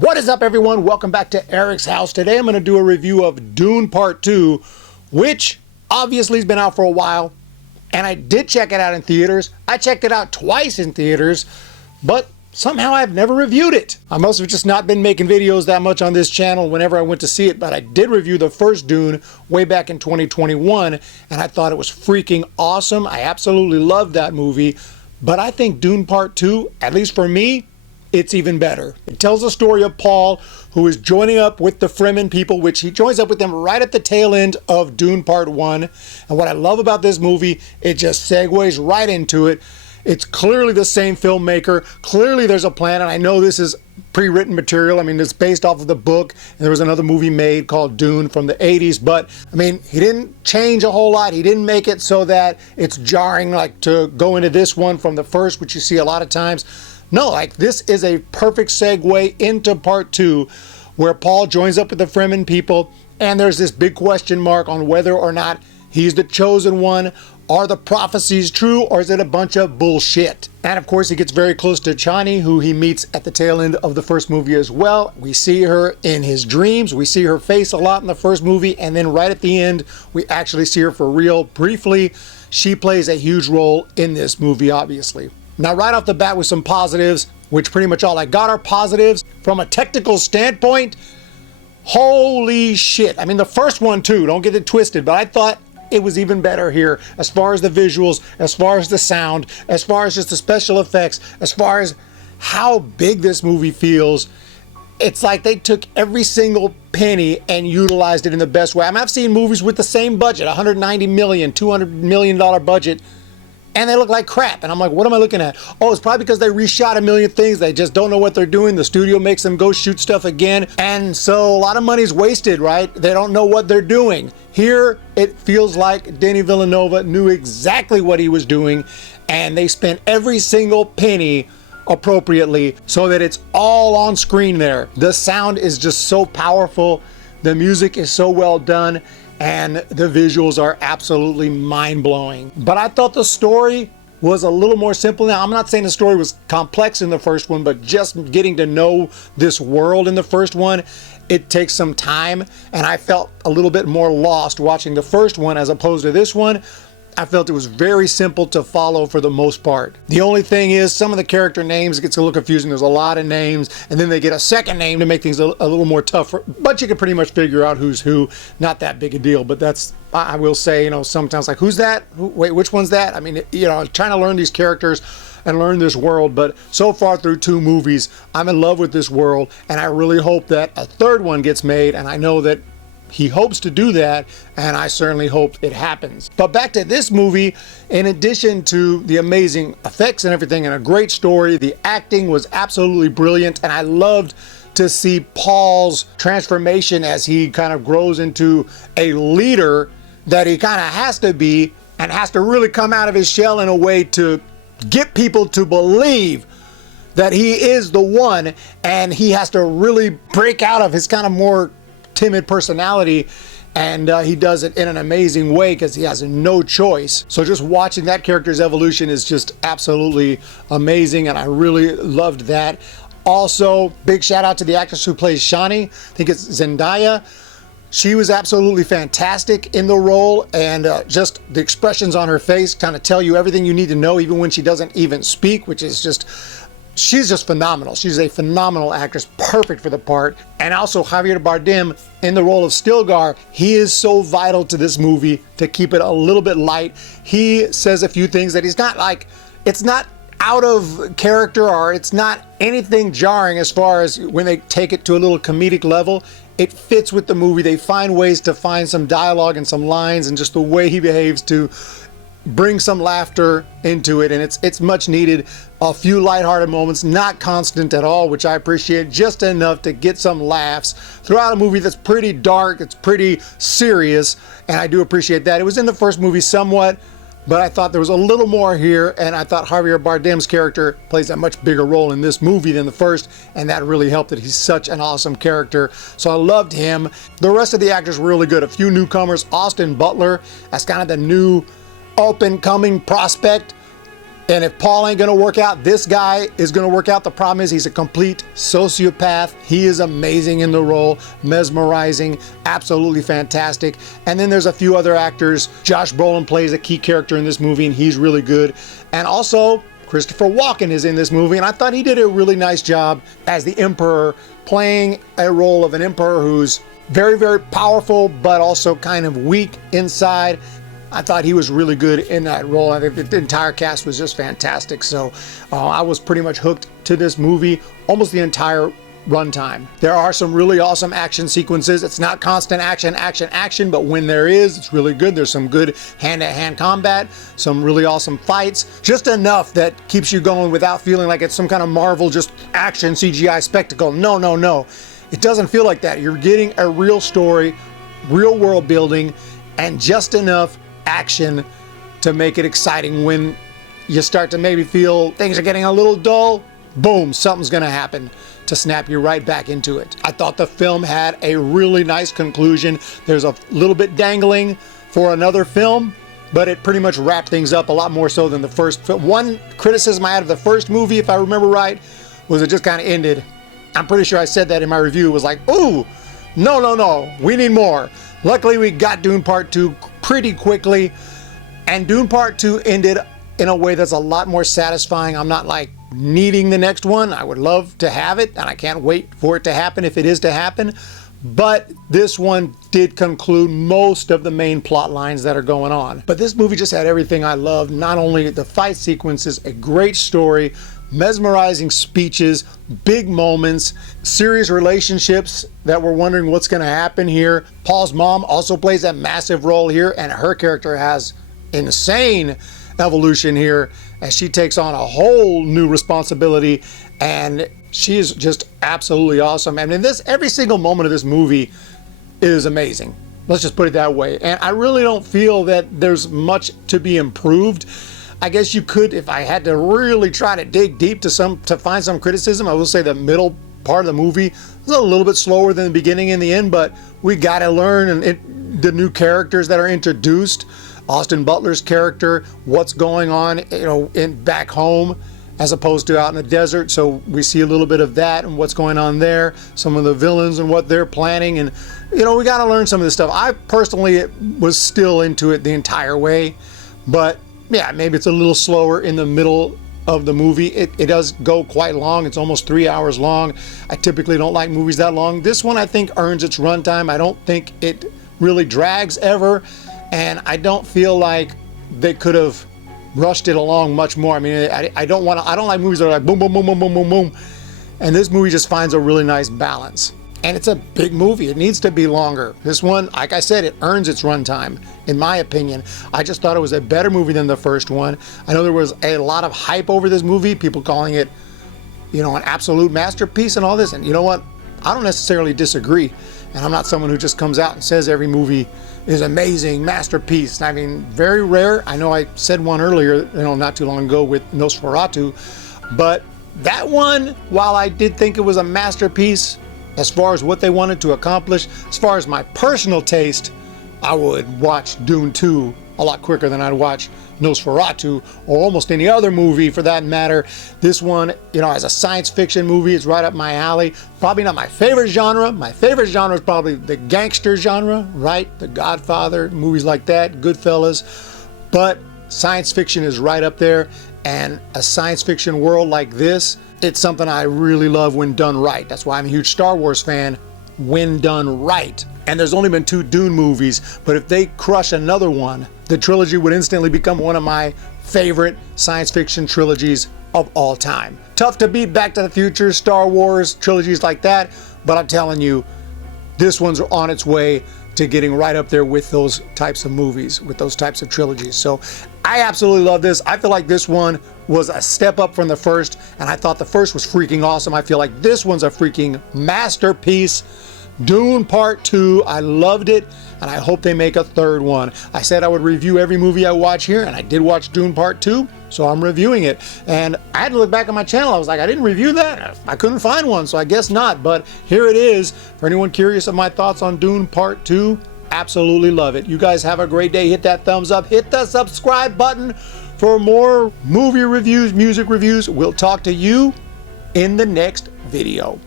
What is up, everyone? Welcome back to Eric's House. Today I'm going to do a review of Dune Part 2, which obviously has been out for a while, and I did check it out in theaters. I checked it out twice in theaters, but somehow I've never reviewed it. I must have just not been making videos that much on this channel whenever I went to see it, but I did review the first Dune way back in 2021, and I thought it was freaking awesome. I absolutely loved that movie, but I think Dune Part 2, at least for me, it's even better. It tells the story of Paul, who is joining up with the Fremen people, which he joins up with them right at the tail end of Dune Part 1. And what I love about this movie, it just segues right into it. It's clearly the same filmmaker. Clearly there's a plan, and I know this is pre-written material. I mean, it's based off of the book, and there was another movie made called Dune from the 80s, but I mean, he didn't change a whole lot. He didn't make it so that it's jarring, like to go into this one from the first, which you see a lot of times. No, like this is a perfect segue into Part 2, where Paul joins up with the Fremen people, and there's this big question mark on whether or not he's the chosen one. Are the prophecies true, or is it a bunch of bullshit? And of course, he gets very close to Chani, who he meets at the tail end of the first movie as well. We see her in his dreams. We see her face a lot in the first movie, and then right at the end, we actually see her for real briefly. She plays a huge role in this movie, obviously. Now, right off the bat with some positives, which pretty much all I got are positives. From a technical standpoint, holy shit. I mean, the first one too, don't get it twisted, but I thought it was even better here as far as the visuals, as far as the sound, as far as just the special effects, as far as how big this movie feels. It's like they took every single penny and utilized it in the best way. I mean, I've seen movies with the same budget, $190 million, $200 million budget, and they look like crap. And I'm like, what am I looking at? Oh, it's probably because they reshot a million things. They just don't know what they're doing. The studio makes them go shoot stuff again. And so a lot of money's wasted, right? They don't know what they're doing. Here, it feels like Denis Villeneuve knew exactly what he was doing, and they spent every single penny appropriately so that it's all on screen there. The sound is just so powerful. The music is so well done. And the visuals are absolutely mind-blowing. But I thought the story was a little more simple. Now, I'm not saying the story was complex in the first one, but just getting to know this world in the first one, it takes some time. And I felt a little bit more lost watching the first one as opposed to this one. I felt it was very simple to follow for the most part. The only thing is some of the character names gets a little confusing. There's a lot of names, and then they get a second name to make things a little more tougher, but you can pretty much figure out who's who. Not that big a deal, but that's, I will say, you know, sometimes like, who's that? Wait, which one's that? I mean, you know, trying to learn these characters and learn this world, but so far through 2 movies, I'm in love with this world, and I really hope that a third one gets made, and I know that he hopes to do that, and I certainly hope it happens. But back to this movie, in addition to the amazing effects and everything and a great story, the acting was absolutely brilliant, and I loved to see Paul's transformation as he kind of grows into a leader that he kind of has to be, and has to really come out of his shell in a way to get people to believe that he is the one, and he has to really break out of his kind of more timid personality, and he does it in an amazing way because he has no choice. So just watching that character's evolution is just absolutely amazing, and I really loved that. Also, big shout out to the actress who plays Chani. I think it's Zendaya. She was absolutely fantastic in the role, and just the expressions on her face kind of tell you everything you need to know, even when she doesn't even speak, which is just, she's just phenomenal. She's a phenomenal actress, perfect for the part. And also Javier Bardem in the role of Stilgar. He is so vital to this movie to keep it a little bit light. He says a few things that he's not like, it's not out of character or it's not anything jarring as far as when they take it to a little comedic level. It fits with the movie. They find ways to find some dialogue and some lines and just the way he behaves to bring some laughter into it, and it's much needed. A few lighthearted moments, not constant at all, which I appreciate, just enough to get some laughs throughout a movie that's pretty dark, it's pretty serious, and I do appreciate that. It was in the first movie somewhat, but I thought there was a little more here, and I thought Javier Bardem's character plays a much bigger role in this movie than the first, and that really helped that he's such an awesome character. So I loved him. The rest of the actors were really good. A few newcomers. Austin Butler, that's kind of the new up-and-coming prospect. And if Paul ain't gonna work out, this guy is gonna work out. The problem is he's a complete sociopath. He is amazing in the role, mesmerizing, absolutely fantastic. And then there's a few other actors. Josh Brolin plays a key character in this movie and he's really good. And also, Christopher Walken is in this movie, and I thought he did a really nice job as the Emperor, playing a role of an Emperor who's very, very powerful, but also kind of weak inside. I thought he was really good in that role. I think the entire cast was just fantastic. So I was pretty much hooked to this movie almost the entire runtime. There are some really awesome action sequences. It's not constant action, but when there is, it's really good. There's some good hand-to-hand combat, some really awesome fights, just enough that keeps you going without feeling like it's some kind of Marvel just action CGI spectacle. No, no, no. It doesn't feel like that. You're getting a real story, real world building, and just enough action to make it exciting. When you start to maybe feel things are getting a little dull, boom, something's gonna happen to snap you right back into it. I thought the film had a really nice conclusion. There's a little bit dangling for another film, but it pretty much wrapped things up a lot more so than the first. One criticism I had of the first movie, if I remember right, was it just kind of ended. I'm pretty sure I said that in my review. It was like, ooh, no, we need more. Luckily, we got Dune Part 2 pretty quickly, and Dune Part 2 ended in a way that's a lot more satisfying. I'm not like needing the next one. I would love to have it, and I can't wait for it to happen if it is to happen. But this one did conclude most of the main plot lines that are going on. But this movie just had everything I loved. Not only the fight sequences, a great story, mesmerizing speeches, big moments, serious relationships that we're wondering what's going to happen here. Paul's mom also plays a massive role here, and her character has insane evolution here as she takes on a whole new responsibility, and she is just absolutely awesome. And in this, every single moment of this movie is amazing. Let's just put it that way. And I really don't feel that there's much to be improved. I guess you could, if I had to really try to dig deep to find some criticism, I will say the middle part of the movie is a little bit slower than the beginning and the end, but we got to learn the new characters that are introduced. Austin Butler's character, what's going on, in back home as opposed to out in the desert. So we see a little bit of that and what's going on there, some of the villains and what they're planning. And, we got to learn some of this stuff. I personally was still into it the entire way, but yeah, maybe it's a little slower in the middle of the movie. It does go quite long. It's almost 3 hours long. I typically don't like movies that long. This one, I think, earns its runtime. I don't think it really drags ever, and I don't feel like they could have rushed it along much more. I mean, I don't like movies that are like boom, boom, boom, boom, boom, boom, boom. And this movie just finds a really nice balance. And it's a big movie. It needs to be longer. This one, like I said, it earns its runtime, in my opinion. I just thought it was a better movie than the first one. I know there was a lot of hype over this movie, people calling it, an absolute masterpiece and all this. And you know what? I don't necessarily disagree. And I'm not someone who just comes out and says every movie is amazing, masterpiece. I mean, very rare. I know I said one earlier, not too long ago with Nosferatu. But that one, while I did think it was a masterpiece, as far as what they wanted to accomplish, as far as my personal taste, I would watch Dune 2 a lot quicker than I'd watch Nosferatu or almost any other movie for that matter. This one, as a science fiction movie, it's right up my alley. Probably not my favorite genre. My favorite genre is probably the gangster genre, right? The Godfather, movies like that, Goodfellas. But science fiction is right up there, and a science fiction world like this, it's something I really love when done right. That's why I'm a huge Star Wars fan, when done right. And there's only been 2 Dune movies, but if they crush another one, the trilogy would instantly become one of my favorite science fiction trilogies of all time. Tough to beat Back to the Future, Star Wars, trilogies like that, but I'm telling you, this one's on its way to getting right up there with those types of movies, with those types of trilogies. So I absolutely love this. I feel like this one was a step up from the first, and I thought the first was freaking awesome. I feel like this one's a freaking masterpiece. Dune Part 2, I loved it, and I hope they make a third one. I said I would review every movie I watch here, and I did watch Dune Part 2, so I'm reviewing it. And I had to look back on my channel. I was like, I didn't review that. I couldn't find one, so I guess not. But here it is. For anyone curious of my thoughts on Dune Part 2, absolutely love it. You guys have a great day. Hit that thumbs up. Hit the subscribe button for more movie reviews, music reviews. We'll talk to you in the next video.